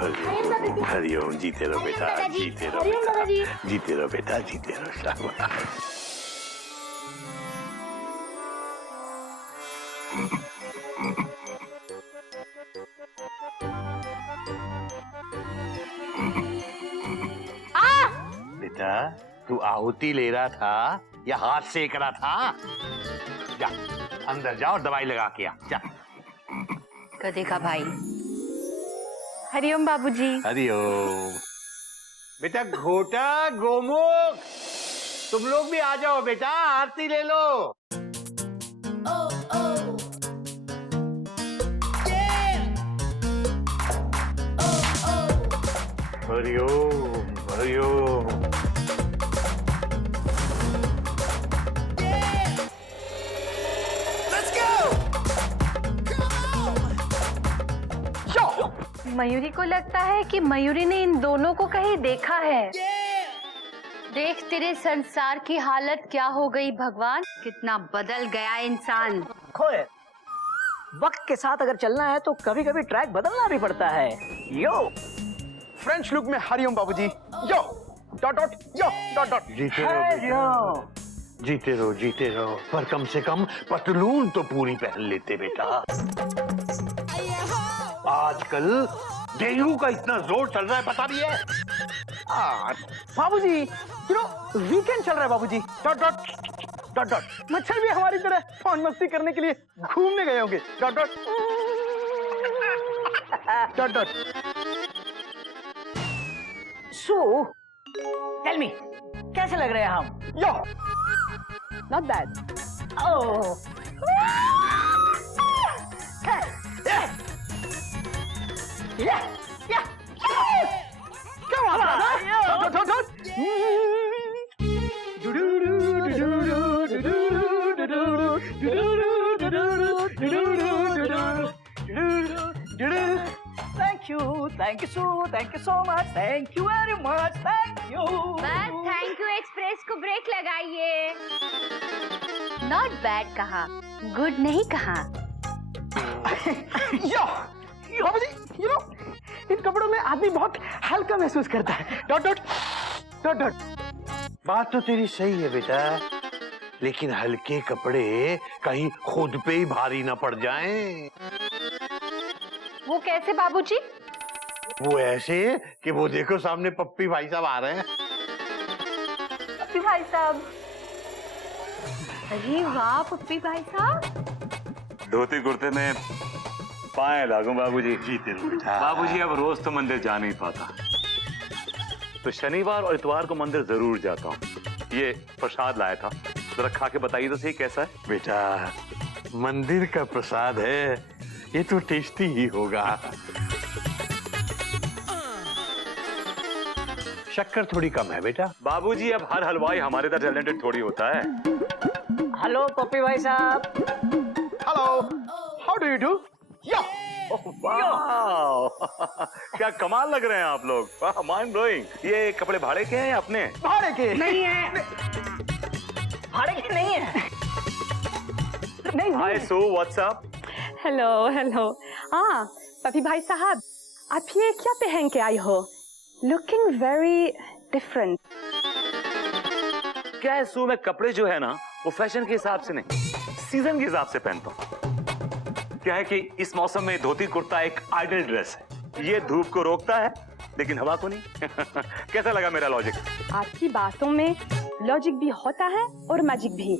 हरिओम, जीते रहो बेटा, जीते रहो बेटा, जीते रहो बेटा, जीते रहो। शाबाश। बेटा तू आहुति ले रहा था या हाथ सेक रहा था? जा अंदर जा और दवाई लगा के आ। जा। गधे का भाई। हरिओम बाबूजी। हरिओम। बेटा घोटा, गोमुख, तुम लोग भी आ जाओ बेटा, आरती ले लो। हरिओम, हरिओम। मयूरी को लगता है कि मयूरी ने इन दोनों को कहीं देखा है। देख तेरे संसार की हालत क्या हो गई भगवान, कितना बदल गया इंसान। खोए, वक्त के साथ अगर चलना है तो कभी कभी ट्रैक बदलना भी पड़ता है। यो फ्रेंच लुक में हरिओम बाबूजी। यो डॉट डॉट, यो डॉट डॉट। जीते रहो, जीते रहो, जीते रहो, पर कम से कम पतलून तो पूरी पहन लेते बेटा। आजकल डेंगू का इतना जोर चल रहा है, पता भी है? बाबूजी, यू नो वीकेंड चल रहा है बाबूजी। Dot dot dot dot. मच्छर भी हमारी तरह फन मस्ती करने के लिए घूमने गए होंगे। Dot dot dot dot. So tell me, कैसे लग रहे हैं हम? यो नॉट बैड। ओह क्या बात है? Dot dot dot. Thank you so much, thank you very much, thank you। बस थैंक यू एक्सप्रेस को ब्रेक लगाइए। नॉट बैड कहा, गुड नहीं कहा। यो बाबूजी, यू नो इन कपड़ों में आदमी बहुत हल्का महसूस करता है। Dot dot dot dot. बात तो तेरी सही है बेटा, लेकिन हल्के कपड़े कहीं खुद पे ही भारी ना पड़ जाएं। वो कैसे बाबूजी? वो ऐसे कि वो देखो सामने पप्पी भाई साहब आ रहे हैं। पप्पी भाई साहब? अरे वाह पप्पी भाई साहब। धोती कुर्ते में पाए लागू बाबूजी। जीते रहो बेटा। बाबूजी अब रोज तो मंदिर जा नहीं पाता, तो शनिवार और इतवार को मंदिर जरूर जाता हूँ। ये प्रसाद लाया था, जरा खा के बताइए तो सही कैसा है। बेटा मंदिर का प्रसाद है, ये तो टेस्टी ही होगा। शक्कर थोड़ी कम है बेटा। बाबूजी अब हर हलवाई हमारे तरह टैलेंटेड थोड़ी होता है। हेलो पप्पी भाई साहब। Hello, how do you do? Yo क्या कमाल लग रहे हैं आप लोग, माइंड ब्लोइंग। ये कपड़े भाड़े के हैं या अपने? भाड़े के नहीं है, भाड़े के नहीं है। नहीं। Hi so what's up? Hello hello. हाँ पपी भाई साहब, आप ये क्या पहन के आई हो? Looking very different. क्या है सो, मैं कपड़े जो है ना वो फैशन के हिसाब से नहीं, सीजन के हिसाब से पहनता हूँ। क्या है कि इस मौसम में धोती कुर्ता एक आइडल ड्रेस है, ये धूप को रोकता है लेकिन हवा को नहीं। कैसा लगा मेरा लॉजिक? आपकी बातों में लॉजिक भी होता है और मैजिक भी।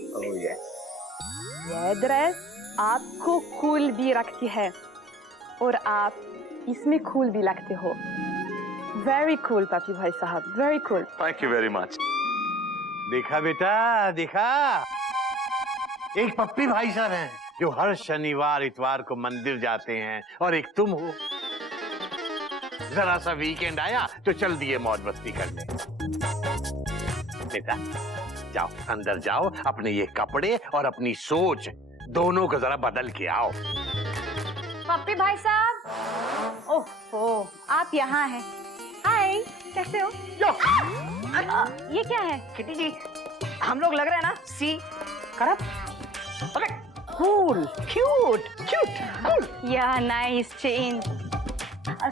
ये ड्रेस आपको कूल भी रखती है और आप इसमें कूल भी लगते हो। वेरी कूल पपी भाई साहब, very cool. Thank you very much. देखा बेटा, देखा, एक पप्पी भाई साहब हैं जो हर शनिवार इतवार को मंदिर जाते हैं, और एक तुम हो, जरा सा वीकेंड आया तो चल दिए मौज मस्ती करने। बेटा जाओ अंदर जाओ, अपने ये कपड़े और अपनी सोच दोनों को जरा बदल के आओ। पप्पी भाई साहब, ओह आप यहाँ हैं। हाय, कैसे हो? ये क्या है? किटी जी, हम लोग लग रहे हैं ना सी करप, अरे कूल, क्यूट क्यूट कूल। या नाइस चेंज।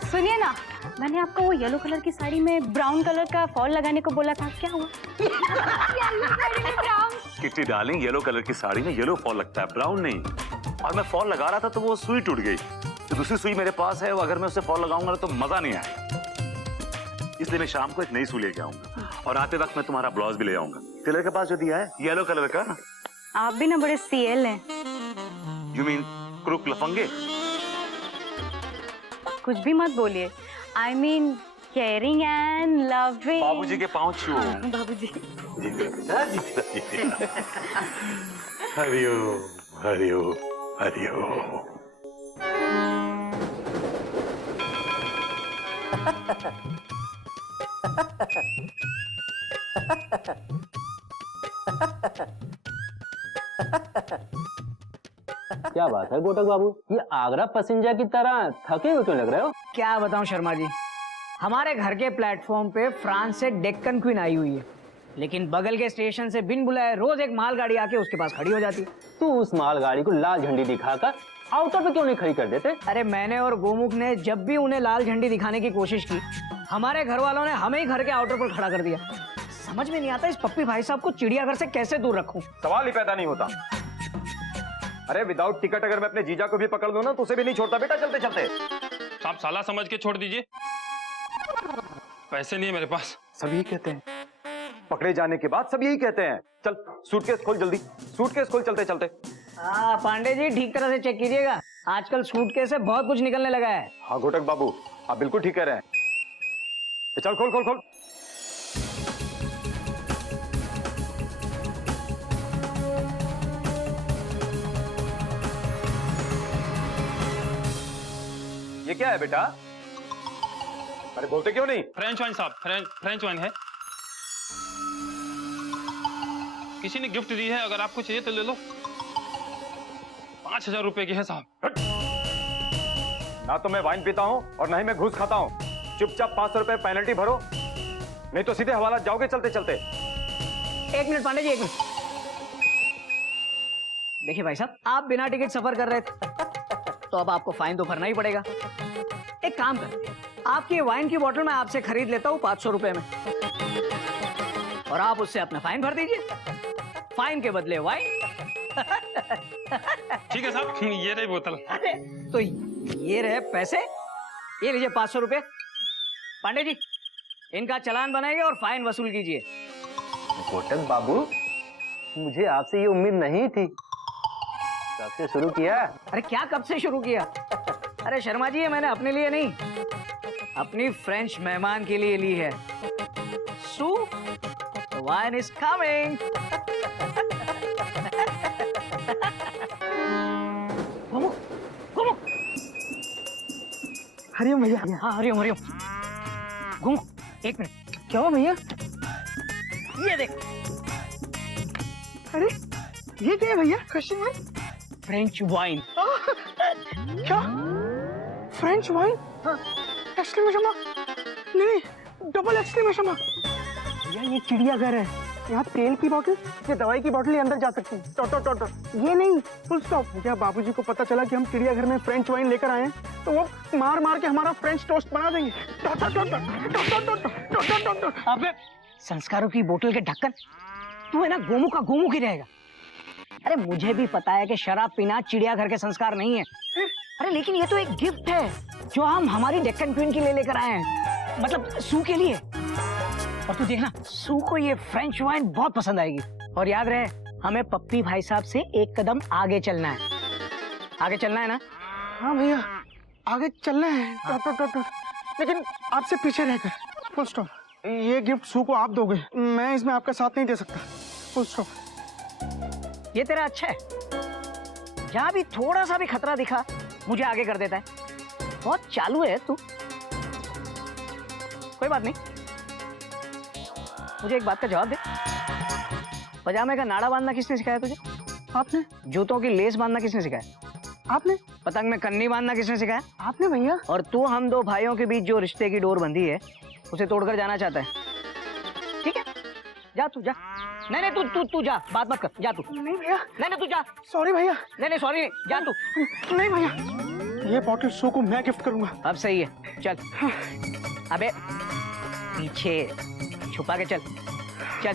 सुनिए ना, मैंने आपको वो येलो कलर की साड़ी में ब्राउन कलर का फॉल लगाने को बोला था, क्या हुआ? किट्टी डार्लिंग, येलो कलर की साड़ी में येलो फॉल लगता है, ब्राउन नहीं। और मैं फॉल लगा रहा था तो वो सुई टूट गई। तो दूसरी सुई मेरे पास है, अगर मैं उससे फॉल लगाऊंगा तो मजा नहीं आएगा। इसलिए मैं शाम को एक नई सुई लेके आऊंगा और आते वक्त मैं तुम्हारा ब्लाउज भी ले आऊंगा। टेलर के पास जो दिया है येलो कलर का। आप भी ना बड़े सीएल हैं। यू मीन क्रुक लफंगे? कुछ भी मत बोलिए। I mean caring and loving. बाबूजी के पाँव छू। बाबूजी। हरिओम हरिओम हरिओम। क्या बात है गोटक बाबू, ये आगरा पैसेंजर की तरह थके हुए क्यों लग रहे हो? क्या बताऊं शर्मा जी, हमारे घर के प्लेटफॉर्म पे फ्रांस से डेक्कन क्वीन आई हुई है, लेकिन बगल के स्टेशन से बिन बुलाए रोज एक मालगाड़ी आके उसके पास खड़ी हो जाती है। तू उस मालगाड़ी को लाल झंडी दिखाकर आउटर पे क्यों नहीं खड़ी कर देते? अरे मैंने और गोमुख ने जब भी उन्हें लाल झंडी दिखाने की कोशिश की, हमारे घर वालों ने हमें ही घर के आउटर पर खड़ा कर दिया। समझ में नहीं आता इस पप्पी भाई साहब को चिड़ियाघर से कैसे दूर रखूं। सवाल ही पैदा नहीं होता। अरे विदाउट टिकट अगर मैं अपने जीजा को भी पकड़ लूं ना तो उसे भी नहीं छोड़ता बेटा चलते चलते। आप साला समझ के छोड़ दीजिए, पैसे नहीं है मेरे पास। सब यही कहते हैं, पकड़े जाने के बाद सब यही कहते हैं। चल सूटकेस खोल जल्दी, सूटकेस खोल चलते चलते। हाँ पांडे जी ठीक तरह से चेक कीजिएगा, आजकल सूटकेस से बहुत कुछ निकलने लगा है। हाँ घोटक बाबू आप बिल्कुल ठीक कह रहे हैं। चल खोल खोल खोल। ये क्या है बेटा? अरे बोलते क्यों नहीं? फ्रेंच वाइन साहब, फ्रेंच वाइन है, किसी ने गिफ्ट दी है, अगर आपको चाहिए तो ले लो। 5000 रुपए की है साहब। ना तो मैं वाइन पीता हूँ और ना ही मैं घूस खाता हूँ। चुपचाप 500 रुपए पेनल्टी भरो, नहीं तो सीधे हवाला जाओगे चलते चलते। एक मिनट पांडे जी, एक मिनट। देखिए भाई साहब, आप बिना टिकट सफर कर रहे थे तो अब आपको फाइन तो भरना ही पड़ेगा। एक काम करते हैं, आपकी वाइन की बोतल मैं आपसे खरीद लेता हूँ 500 रुपए में, और आप उससे अपना फाइन भर दीजिए। फाइन के बदले वाइन। ठीक है साहब, ये रही बोतल। अरे तो ये रहे पैसे, ये लीजिए 500 रुपए। पांडे जी इनका चालान बनाइए और फाइन वसूल कीजिए। गोटक बाबू, मुझे आपसे ये उम्मीद नहीं थी। कब से शुरू किया? अरे क्या कब से शुरू किया? अरे शर्मा जी ये मैंने अपने लिए नहीं, अपनी फ्रेंच मेहमान के लिए ली है। सू वाइन इज कमिंग। हरिओम भैया। हाँ हरिओम हरिओम। घूम एक मिनट। क्या हुआ भैया? ये देख। अरे ये क्या है भैया? Kashmir French wine. क्या? French wine? Exclamation mark? नहीं, डबल एक्सक्लेमेशन मार्क। भैया ये चिड़ियाघर है, यहाँ तेल की बोतल या दवाई की बोतल ही अंदर जा सकती है। Dot dot dot dot. ये नहीं, फुल स्टॉप। भैया बाबूजी को पता चला कि हम चिड़ियाघर में फ्रेंच वाइन लेकर आए हैं तो वो मार मार के हमारा फ्रेंच टोस्ट बना देंगे। Dot dot dot dot dot dot dot dot dot dot. अबे संस्कारों की बोतल के ढक्कन, तू है ना गोमू का गोमू ही रहेगा। अरे मुझे भी पता है कि शराब पीना चिड़ियाघर के संस्कार नहीं है। अरे लेकिन ये तो एक गिफ्ट है जो हम हमारी डेक्कन क्वीन के लिए लेकर आए हैं, मतलब सू के लिए। और तू देखना, सू को ये फ्रेंच वाइन बहुत पसंद आएगी। और याद रहे, हमें पप्पी भाई साहब से एक कदम आगे चलना है। आगे चलना है ना? हाँ भैया आगे चलना है। Dot dot dot dot. लेकिन आपसे पीछे रहकर। Full stop. ये गिफ्ट सू को आप दोगे, मैं इसमें आपका साथ नहीं दे सकता। Full stop. ये तेरा अच्छा है, जहाँ भी थोड़ा सा भी खतरा दिखा मुझे आगे कर देता है। बहुत चालू है तू। कोई बात नहीं, मुझे एक बात का जवाब दे। पजामे का नाड़ा बांधना किसने सिखाया तुझे? आपने। जूतों की लेस बांधना किसने सिखाया? आपने। पतंग में कन्नी बांधना किसने सिखाया? आपने भैया। और तू हम दो भाइयों के बीच जो रिश्ते की डोर बंधी है उसे तोड़कर जाना चाहता है। ठीक है, जा तू जा। नहीं नहीं, तू जा, बात मत कर, जा तू। नहीं भैया। नहीं नहीं, तू जा। सॉरी भैया। नहीं नहीं सॉरी नहीं, जा तू। नहीं भैया। ये बॉटल सो को मैं गिफ्ट करूंगा। अब सही है, चल। अबे पीछे छुपा के चल, चल।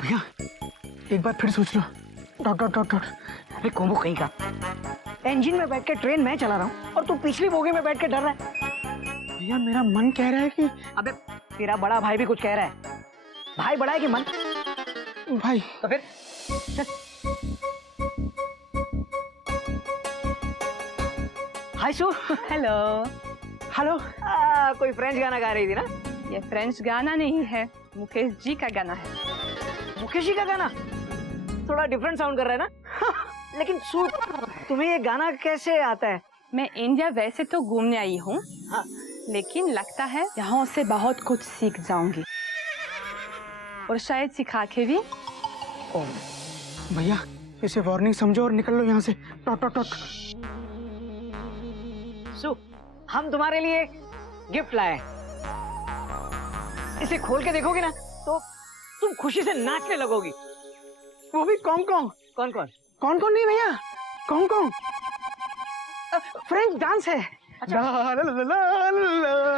भैया एक बार फिर सोच लो। Dot dot dot dot. अरे कोम्बो कहीं का, इंजन में बैठ के ट्रेन मैं चला रहा हूँ और तू पिछली बोगी में बैठ के डर रहा है। भैया मेरा मन कह रहा है कि अबे तेरा बड़ा भाई भी कुछ कह रहा है। भाई बड़ा है कि मन? भाई तो फिर चल। हाय सू। हेलो। हेलो। कोई फ्रेंच गाना गा रही थी ना? ये फ्रेंच गाना नहीं है, मुकेश जी का गाना है। मुकेश जी का गाना? थोड़ा डिफरेंट साउंड कर रहा है ना? लेकिन सू तुम्हें ये गाना कैसे आता है? मैं इंडिया वैसे तो घूमने आई हूँ, हाँ। लेकिन लगता है यहाँ से बहुत कुछ सीख जाऊंगी और शायद सिखा के भी। भैया इसे वार्निंग समझो और निकल लो यहाँ से। Taught taught taught. सू हम तुम्हारे लिए गिफ्ट लाए हैं। इसे खोल के देखोगे ना तो तुम खुशी से नाचने लगोगी। वो भी कौन कौन? कौन कौन? कौन कौन नहीं भैया, कौन कौन? फ्रेंच डांस है। अच्छा। La la la la la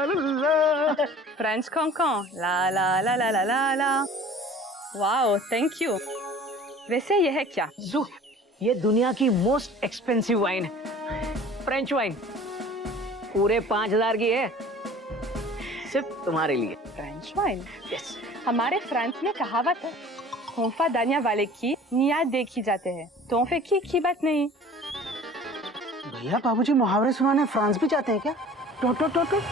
la la. French cancan, la la la la la la la. Wow, thank you. वैसे यह है क्या? सू ये दुनिया की मोस्ट एक्सपेंसिव वाइन है, फ्रेंच वाइन। पूरे 5000 की है, सिर्फ तुम्हारे लिए। French wine? यस। हमारे फ्रांस में कहावत है, तोहफा दानिया वाले की नियत देखी जाते हैं, तोहफे की कीमत नहीं। भैया बाबूजी मुहावरे सुनाने फ्रांस भी जाते हैं क्या? Taught taught taught taught.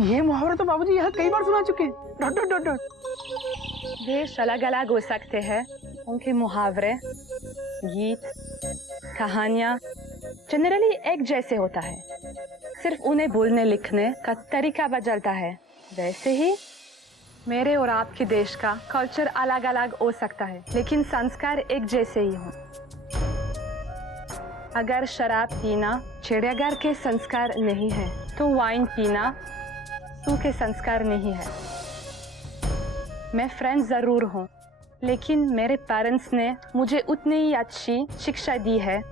ये मुहावरे तो बाबूजी यहाँ कई बार सुना चुके हैं। Dot dot dot dot. देश अलग अलग हो सकते हैं, उनके मुहावरे, गीत, कहानियाँ जनरली एक जैसे होता है, सिर्फ उन्हें बोलने लिखने का तरीका बदलता है। वैसे ही मेरे और आपके देश का कल्चर अलग अलग हो सकता है, लेकिन संस्कार एक जैसे ही हों। अगर शराब पीना चिड़ियाघर के संस्कार नहीं है, तो वाइन पीना सू के संस्कार नहीं है। मैं फ्रेंच जरूर हूँ, लेकिन मेरे पेरेंट्स ने मुझे उतनी ही अच्छी शिक्षा दी है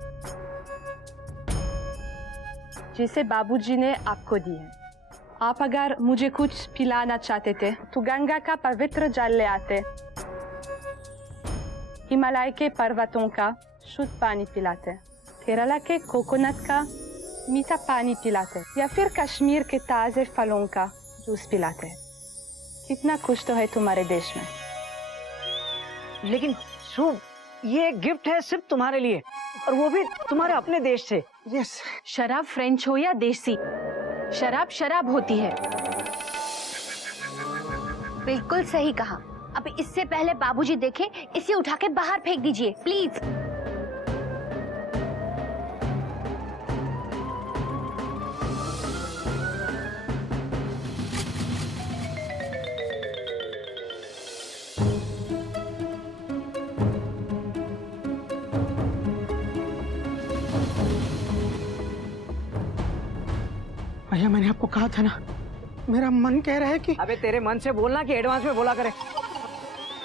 जिसे बाबूजी ने आपको दी है। आप अगर मुझे कुछ पिलाना चाहते थे तो गंगा का पवित्र जल ले आते, हिमालय के पर्वतों का शुद्ध पानी पिलाते, केरला के कोकोनट का मीठा पानी पिलाते, या फिर कश्मीर के ताजे फलों का जूस पिलाते। कितना खुश तो है तुम्हारे देश में। लेकिन सू ये गिफ्ट है सिर्फ तुम्हारे लिए, और वो भी तुम्हारे अपने देश से। यस। शराब फ्रेंच हो या देसी, शराब शराब होती है। बिल्कुल सही कहा। अब इससे पहले बाबूजी देखें, इसे उठा के बाहर फेंक दीजिए प्लीज। भैया मैंने आपको कहा था ना, मेरा मन कह रहा है कि अबे तेरे मन से बोलना कि एडवांस में बोला करे।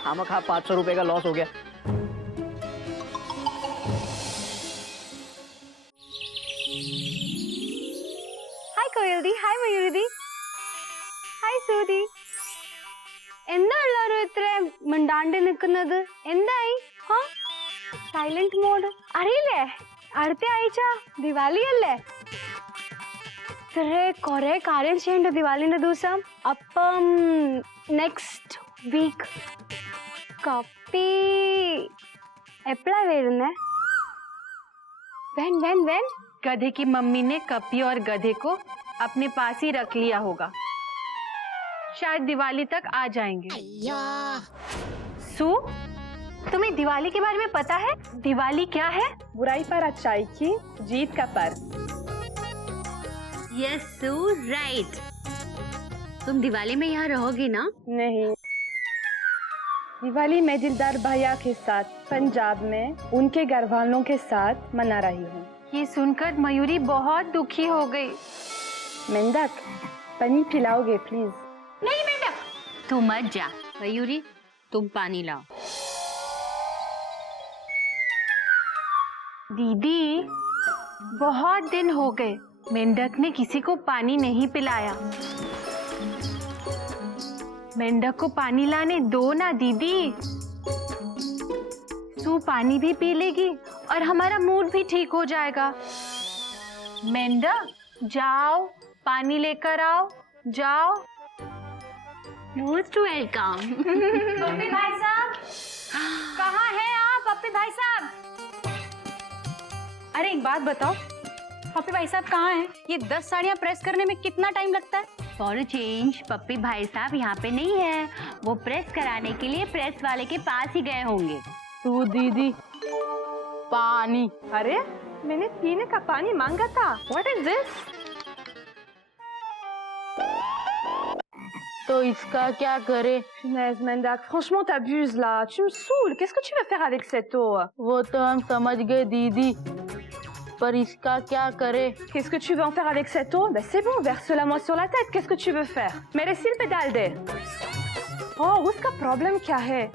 खामखा 500 रुपए का लॉस हो गया। ഹായ് കോയൽദി, ഹായ് മയൂരിദി, ഹായ് സൂതി. എന്താ എല്ലാവരും ഇത്ര മിണ്ടാണ്ട് നിൽക്കുന്നത്? എന്തായി? സൈലന്റ് മോഡ് അറിയില്ലേ? അടുത്ത ആഴ്ച ദിവാലി അല്ലേ? കുറെ കാര്യം ചെയ്യണ്ട ദിവാലിന്റെ ദിവസം. അപ്പം നെക്സ്റ്റ് വീക്ക് കപ്പി എപ്പോഴാ വരുന്നേ? वेन गधे की मम्मी ने कपी और गधे को अपने पास ही रख लिया होगा, शायद दिवाली तक आ जाएंगे। सू तुम्हें दिवाली के बारे में पता है? दिवाली क्या है? बुराई पर अच्छाई की जीत का पर्व। यस सू, राइट। तुम दिवाली में यहाँ रहोगी ना? नहीं, दिवाली मैं दिलदार भैया के साथ पंजाब में उनके घर वालों के साथ मना रही हूँ। ये सुनकर मयूरी बहुत दुखी हो गई। मेंढक, पानी पिलाओगे प्लीज? नहीं मेंढक, तू मत जा। मयूरी तुम पानी लाओ। दीदी, बहुत दिन हो गए मेंढक ने किसी को पानी नहीं पिलाया। मेंढक को पानी लाने दो ना दीदी। सू पानी भी पी लेगी और हमारा मूड भी ठीक हो जाएगा। मेंढक, जाओ पानी लेकर आओ, जाओ। Most welcome. पप्पी भाई साहब, कहाँ हैं आप? पप्पी भाई साहब, अरे एक बात बताओ, पप्पी भाई साहब कहाँ हैं? ये 10 साड़ियाँ प्रेस करने में कितना टाइम लगता है? फॉर चेंज पप्पी भाई साहब यहाँ पे नहीं है। वो प्रेस कराने के लिए प्रेस वाले के पास ही गए होंगे। तू दीदी, पानी। अरे मैंने पीने का पानी मांगा था। What is this? तो इसका क्या करे? Punaise, Mendak, franchement t'abuses là. Tu me saoules. Qu'est-ce que tu veux faire avec cette eau? वो तो हम समझ गए दीदी, पर इसका क्या करे? Qu'est-ce que tu veux en faire avec cette eau? Ben c'est bon, verse-la moi sur la tête. Qu'est-ce que tu veux faire? मेरे सिर पे डाल दे। Oh, उसका प्रॉब्लम क्या है?